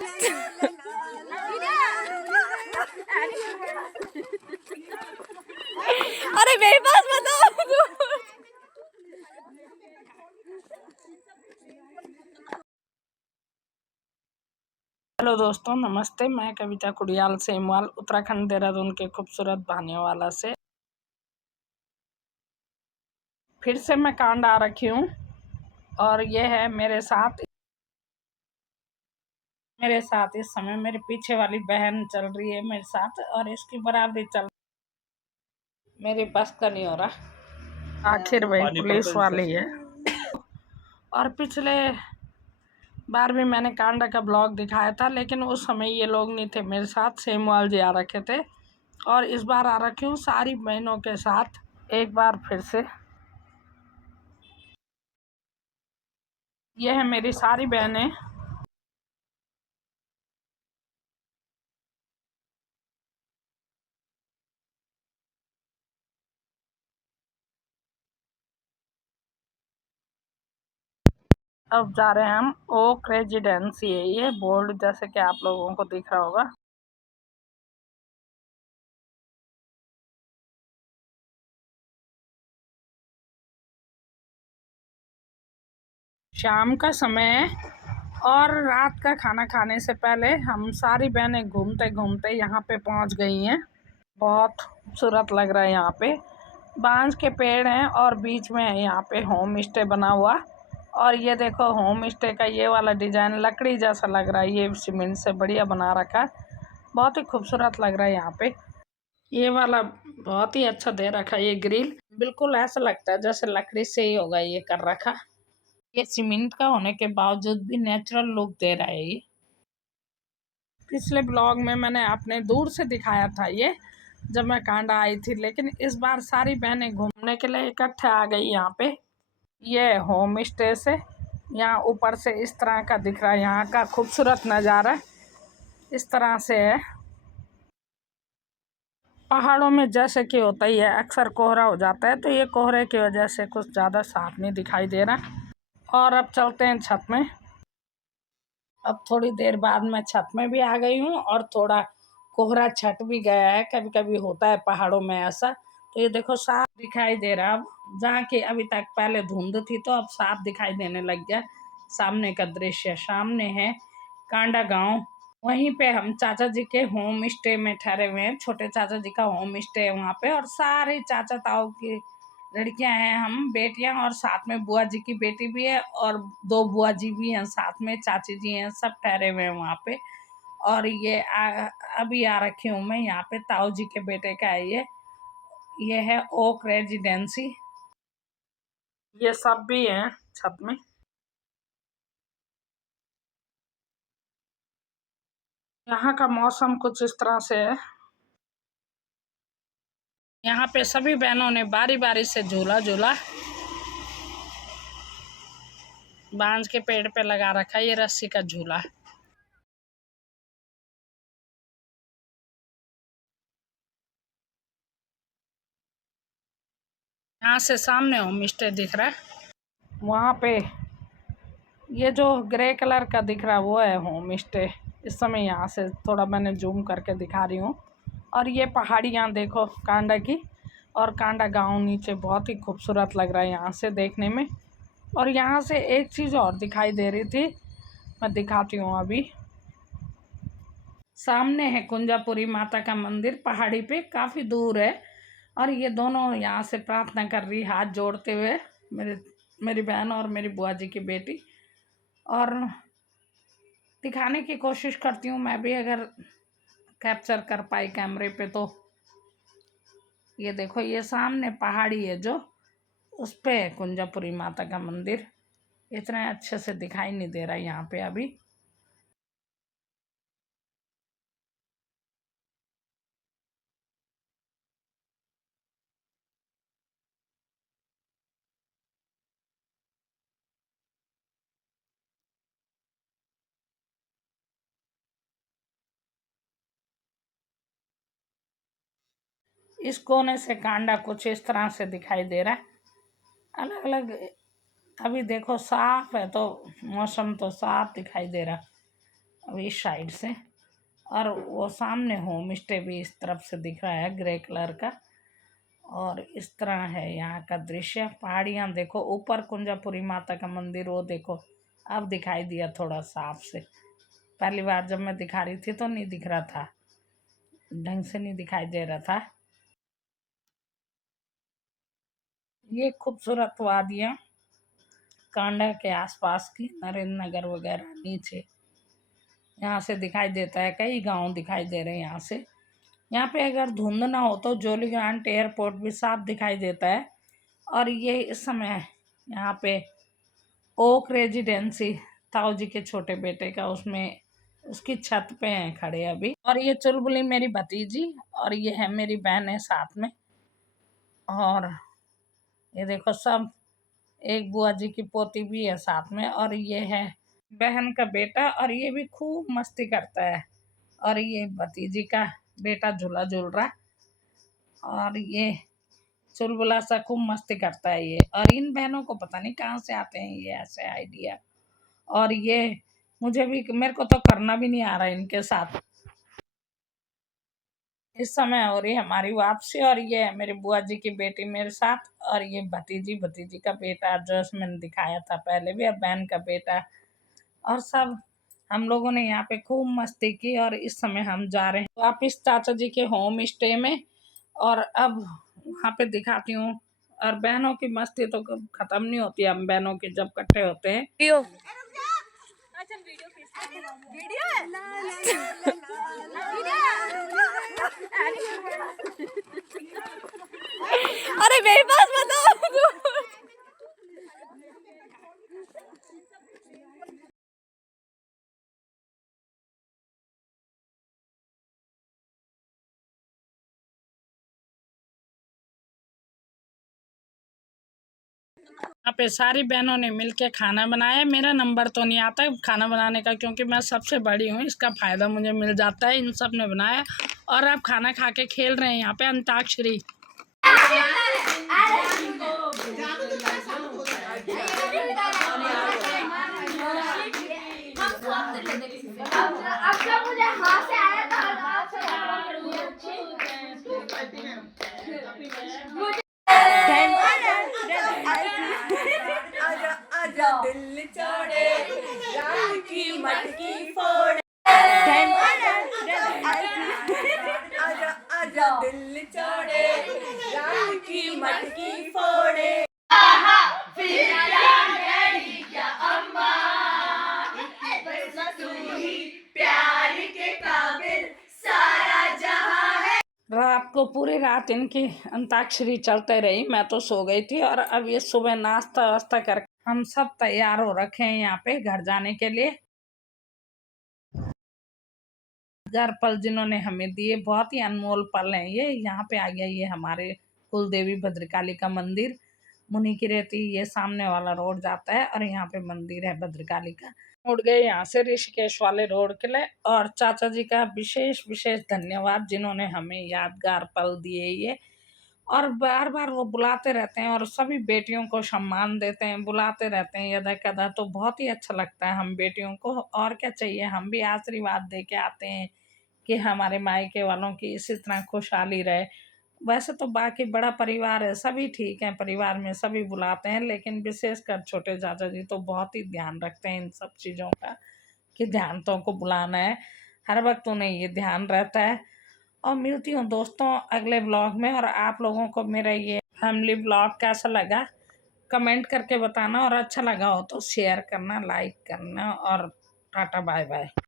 अरे मेरे पास बताओ। हेलो दोस्तों, नमस्ते। मैं कविता कुड़ियाल सेमवाल उत्तराखंड देहरादून के खूबसूरत भानेवाला से फिर से मैं कांड आ रखी हूँ। और ये है मेरे साथ इस समय मेरे पीछे वाली बहन चल रही है मेरे साथ, और इसकी बराबरी चल मेरे बस का नहीं हो रहा। आखिर वही पुलिस वाली है। और पिछले बार भी मैंने कांडा का ब्लॉग दिखाया था, लेकिन उस समय ये लोग नहीं थे मेरे साथ, सेमवाल जी आ रखे थे। और इस बार आ रखी हूँ सारी बहनों के साथ एक बार फिर से। ये है मेरी सारी बहनें। अब जा रहे हैं हम ओक रेजिडेंसी है, ये बोर्ड जैसे कि आप लोगों को दिख रहा होगा। शाम का समय है और रात का खाना खाने से पहले हम सारी बहनें घूमते घूमते यहाँ पे पहुँच गई हैं। बहुत खूबसूरत लग रहा है यहाँ पे। बांज के पेड़ हैं और बीच में है यहाँ पे होम स्टे बना हुआ। और ये देखो होम स्टे का ये वाला डिजाइन लकड़ी जैसा लग रहा है, ये सीमेंट से बढ़िया बना रखा है। बहुत ही खूबसूरत लग रहा है यहाँ पे। ये वाला बहुत ही अच्छा दे रखा है, ये ग्रिल बिल्कुल ऐसा लगता है जैसे लकड़ी से ही होगा ये कर रखा। ये सीमेंट का होने के बावजूद भी नेचुरल लुक दे रहा है ये। पिछले ब्लॉग में मैंने अपने दूर से दिखाया था ये, जब मैं कांडा आई थी, लेकिन इस बार सारी बहनें घूमने के लिए इकट्ठे आ गई यहाँ पे। ये होम स्टे से यहाँ ऊपर से इस तरह का दिख रहा है, यहाँ का खूबसूरत नज़ारा इस तरह से है। पहाड़ों में जैसे कि होता ही है, अक्सर कोहरा हो जाता है, तो ये कोहरे की वजह से कुछ ज़्यादा साफ नहीं दिखाई दे रहा। और अब चलते हैं छत में। अब थोड़ी देर बाद मैं छत में भी आ गई हूँ और थोड़ा कोहरा छट भी गया है। कभी कभी होता है पहाड़ों में ऐसा। तो ये देखो साफ दिखाई दे रहा। अब जहाँ की अभी तक पहले धुंध थी, तो अब साफ दिखाई देने लग गया। सामने का दृश्य सामने है कांडा गांव। वहीं पे हम चाचा जी के होम स्टे में ठहरे हुए हैं। छोटे चाचा जी का होम स्टे है वहाँ पे, और सारे चाचा ताऊ की लड़कियां हैं, हम बेटियां, और साथ में बुआ जी की बेटी भी है, और दो बुआ जी भी हैं साथ में, चाची जी हैं, सब ठहरे हुए हैं वहाँ पे। और ये अभी आ रखी हूँ मैं यहाँ पे, ताऊ जी के बेटे का है ये है ओक रेजिडेंसी। ये सब भी हैं छत में। यहाँ का मौसम कुछ इस तरह से है। यहाँ पे सभी बहनों ने बारी बारी से झूला झूला बांज के पेड़ पे लगा रखा है, ये रस्सी का झूला। यहाँ से सामने होम स्टे दिख रहा है। वहाँ पे ये जो ग्रे कलर का दिख रहा है वो है होम स्टे। इस समय यहाँ से थोड़ा मैंने जूम करके दिखा रही हूँ। और ये पहाड़ियाँ देखो कांडा की, और कांडा गांव नीचे बहुत ही खूबसूरत लग रहा है यहाँ से देखने में। और यहाँ से एक चीज़ और दिखाई दे रही थी, मैं दिखाती हूँ अभी। सामने है कुंजापुरी माता का मंदिर, पहाड़ी पे काफ़ी दूर है। और ये दोनों यहाँ से प्रार्थना कर रही हाथ जोड़ते हुए, मेरी बहन और मेरी बुआ जी की बेटी। और दिखाने की कोशिश करती हूँ मैं भी, अगर कैप्चर कर पाई कैमरे पे तो। ये देखो ये सामने पहाड़ी है जो, उस पे है कुंजापुरी माता का मंदिर। इतना अच्छे से दिखाई नहीं दे रहा यहाँ पे अभी। इस कोने से कांडा कुछ इस तरह से दिखाई दे रहा है, अलग अलग। अभी देखो साफ है तो मौसम तो साफ दिखाई दे रहा। अब इस साइड से, और वो सामने होम स्टे भी इस तरफ से दिख रहा है ग्रे कलर का। और इस तरह है यहाँ का दृश्य। पहाड़ियाँ देखो, ऊपर कुंजापुरी माता का मंदिर वो देखो, अब दिखाई दिया थोड़ा साफ से। पहली बार जब मैं दिखा रही थी तो नहीं दिख रहा था, ढंग से नहीं दिखाई दे रहा था। ये खूबसूरत वादियाँ कांडा के आसपास की, नरेंद्र नगर वगैरह नीचे यहाँ से दिखाई देता है। कई गांव दिखाई दे रहे हैं यहाँ से। यहाँ पे अगर धुंध ना हो तो जोली ग्रांट एयरपोर्ट भी साफ दिखाई देता है। और ये इस समय यहाँ पे ओक रेजिडेंसी ताऊ जी के छोटे बेटे का, उसमें उसकी छत पे हैं खड़े अभी। और ये चुलबुली मेरी भतीजी, और ये है मेरी बहन है साथ में। और ये देखो सब, एक बुआ जी की पोती भी है साथ में, और ये है बहन का बेटा, और ये भी खूब मस्ती करता है। और ये भतीजी का बेटा झूला झूल रहा, और ये चुलबुला सा खूब मस्ती करता है ये। और इन बहनों को पता नहीं कहाँ से आते हैं ये ऐसे आइडिया। और ये मुझे भी, मेरे को तो करना भी नहीं आ रहा इनके साथ। इस समय हो रही है हमारी वापसी, और ये है मेरी बुआ जी की बेटी मेरे साथ, और ये भतीजी का बेटा जो मैंने दिखाया था पहले भी, अब बहन का बेटा। और सब हम लोगों ने यहाँ पे खूब मस्ती की। और इस समय हम जा रहे हैं वापिस चाचा जी के होम स्टे में। और अब वहाँ पे दिखाती हूँ। और बहनों की मस्ती तो खत्म नहीं होती, हम बहनों के जब इकट्ठे होते हैं। अरे मेरे पास बताओ। यहाँ पे सारी बहनों ने मिलके खाना बनाया। मेरा नंबर तो नहीं आता खाना बनाने का, क्योंकि मैं सबसे बड़ी हूँ, इसका फ़ायदा मुझे मिल जाता है। इन सब ने बनाया और अब खाना खा के खेल रहे हैं यहाँ पे अंताक्षरी। आजा दिल छोड़े राम की मटकी फोड़े। आजा आजा दिल छोड़े राम की मटकी फोड़े। प्यार के काबिल सारा जहां है। रात को पूरी रात इनकी अंताक्षरी चलते रही, मैं तो सो गई थी। और अब ये सुबह नाश्ता वास्ता कर हम सब तैयार हो रखे हैं यहाँ पे घर जाने के लिए। घर पल जिन्होंने हमें दिए, बहुत ही अनमोल पल हैं ये। यहाँ पे आ गया ये हमारे कुल देवी भद्रकाली का मंदिर, मुनि की रेती। ये सामने वाला रोड जाता है और यहाँ पे मंदिर है भद्रकाली का। उड़ गए यहाँ से ऋषिकेश वाले रोड के लिए। और चाचा जी का विशेष विशेष धन्यवाद जिन्होंने हमें यादगार पल दिए ये। और बार बार वो बुलाते रहते हैं और सभी बेटियों को सम्मान देते हैं, बुलाते रहते हैं यदा कदा। तो बहुत ही अच्छा लगता है हम बेटियों को, और क्या चाहिए, हम भी आशीर्वाद दे के आते हैं कि हमारे मायके वालों की इसी तरह खुशहाली रहे। वैसे तो बाकी बड़ा परिवार है, सभी ठीक हैं, परिवार में सभी बुलाते हैं, लेकिन विशेषकर छोटे चाचा जी तो बहुत ही ध्यान रखते हैं इन सब चीज़ों का कि ध्यानों को बुलाना है। हर वक्त उन्हें ये ध्यान रहता है। और मिलती हूँ दोस्तों अगले ब्लॉग में। और आप लोगों को मेरा ये फैमिली ब्लॉग कैसा लगा कमेंट करके बताना, और अच्छा लगा हो तो शेयर करना, लाइक करना। और टाटा बाय बाय।